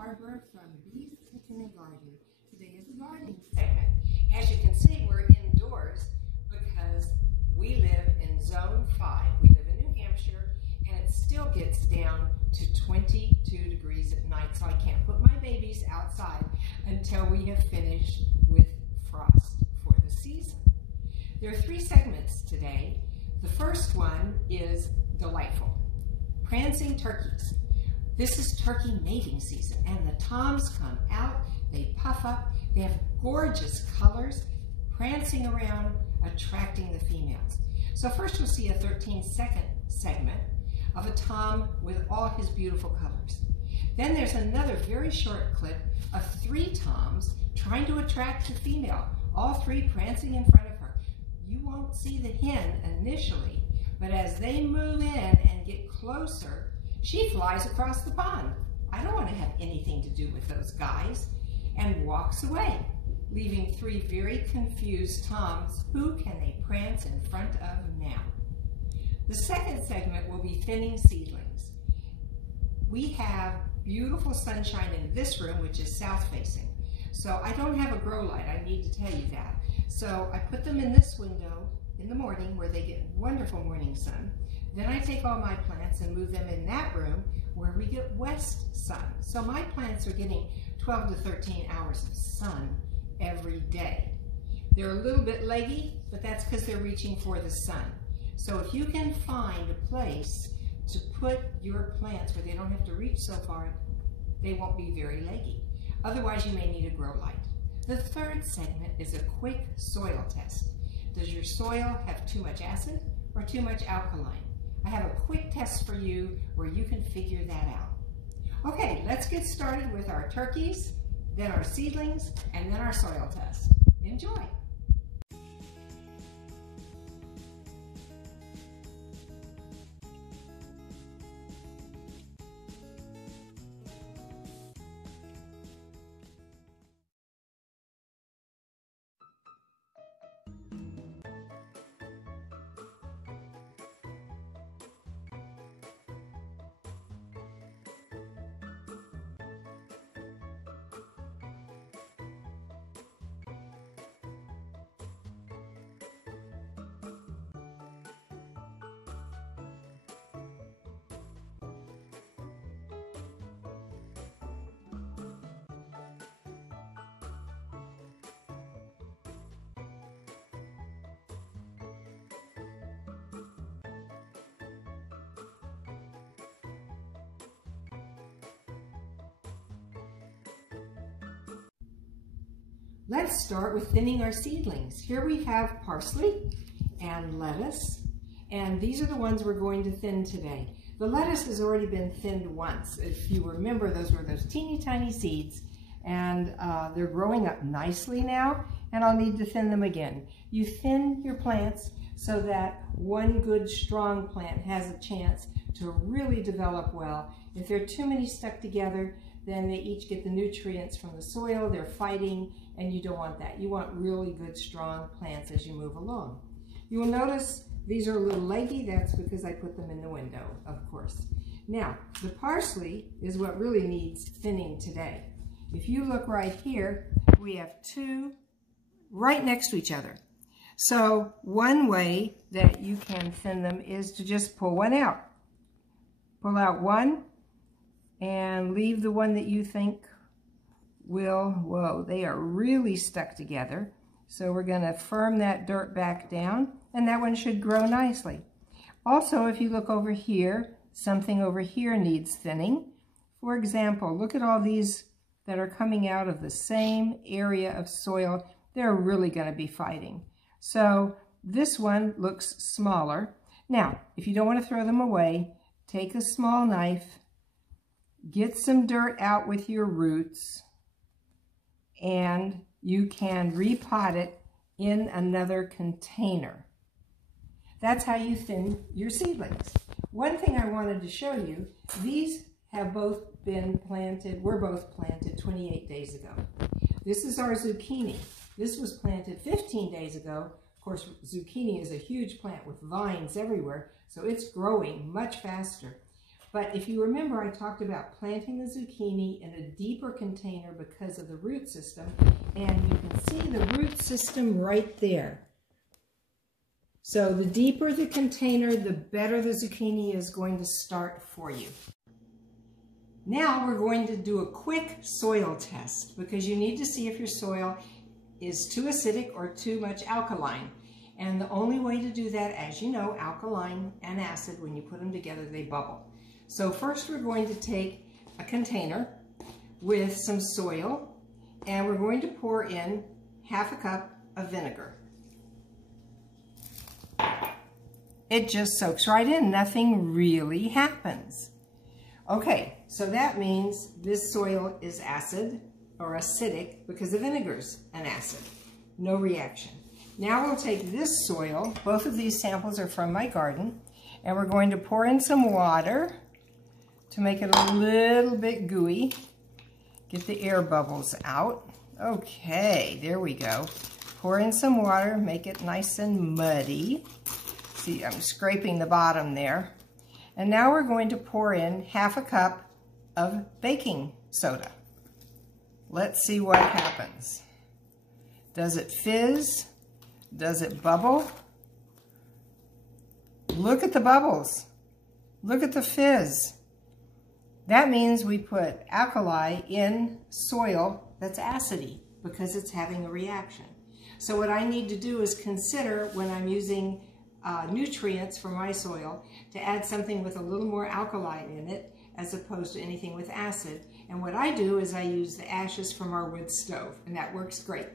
Barbara from Bee's Kitchen and Garden. Today is a gardening segment. As you can see, we're indoors because we live in Zone 5. We live in New Hampshire, and it still gets down to 22 degrees at night, so I can't put my babies outside until we have finished with frost for the season. There are 3 segments today. The first one is delightful. Prancing turkeys. This is turkey mating season, and the toms come out, they puff up, they have gorgeous colors, prancing around, attracting the females. So first we'll see a 13-second segment of a tom with all his beautiful colors. Then there's another very short clip of 3 toms trying to attract the female, all 3 prancing in front of her. You won't see the hen initially, but as they move in and get closer, she flies across the pond. I don't want to have anything to do with those guys, and walks away, leaving 3 very confused toms. Who can they prance in front of now? The second segment will be thinning seedlings. We have beautiful sunshine in this room, which is south facing. So I don't have a grow light, I need to tell you that. So I put them in this window in the morning where they get wonderful morning sun. Then I take all my plants and move them in that room where we get west sun. So my plants are getting 12 to 13 hours of sun every day. They're a little bit leggy, but that's because they're reaching for the sun. So if you can find a place to put your plants where they don't have to reach so far, they won't be very leggy. Otherwise, you may need a grow light. The third segment is a quick soil test. Does your soil have too much acid or too much alkaline? I have a quick test for you where you can figure that out. Okay, let's get started with our turkeys, then our seedlings, and then our soil test. Enjoy. Let's start with thinning our seedlings. Here we have parsley and lettuce, and these are the ones we're going to thin today. The lettuce has already been thinned once. If you remember, those were those teeny tiny seeds, and they're growing up nicely now, and I'll need to thin them again. You thin your plants so that one good strong plant has a chance to really develop well. If there are too many stuck together, then they each get the nutrients from the soil, they're fighting, and you don't want that. You want really good, strong plants as you move along. You will notice these are a little leggy. That's because I put them in the window, of course. Now, the parsley is what really needs thinning today. If you look right here, we have 2 right next to each other. So one way that you can thin them is to just pull one out. Pull out one and leave the one that you think will, whoa, they are really stuck together. So we're going to firm that dirt back down, and that one should grow nicely. Also, if you look over here, something over here needs thinning. For example, look at all these that are coming out of the same area of soil. They're really going to be fighting. So this one looks smaller. Now, if you don't want to throw them away, take a small knife, get some dirt out with your roots, and you can repot it in another container. That's how you thin your seedlings. One thing I wanted to show you, these have both been planted, were both planted 28 days ago. This is our zucchini. This was planted 15 days ago. Of course, zucchini is a huge plant with vines everywhere, so it's growing much faster. But if you remember, I talked about planting the zucchini in a deeper container because of the root system. And you can see the root system right there. So the deeper the container, the better the zucchini is going to start for you. Now we're going to do a quick soil test because you need to see if your soil is too acidic or too much alkaline. And the only way to do that, as you know, alkaline and acid, when you put them together, they bubble. So first we're going to take a container with some soil and we're going to pour in half a cup of vinegar. It just soaks right in. Nothing really happens. Okay, so that means this soil is acid or acidic because the vinegar's an acid. No reaction. Now we'll take this soil, both of these samples are from my garden, and we're going to pour in some water to make it a little bit gooey. Get the air bubbles out. Okay, there we go. Pour in some water, make it nice and muddy. See, I'm scraping the bottom there. And now we're going to pour in half a cup of baking soda. Let's see what happens. Does it fizz? Does it bubble? Look at the bubbles. Look at the fizz. That means we put alkali in soil that's acidy because it's having a reaction. So what I need to do is consider when I'm using nutrients for my soil to add something with a little more alkaline in it as opposed to anything with acid. And what I do is I use the ashes from our wood stove, and that works great.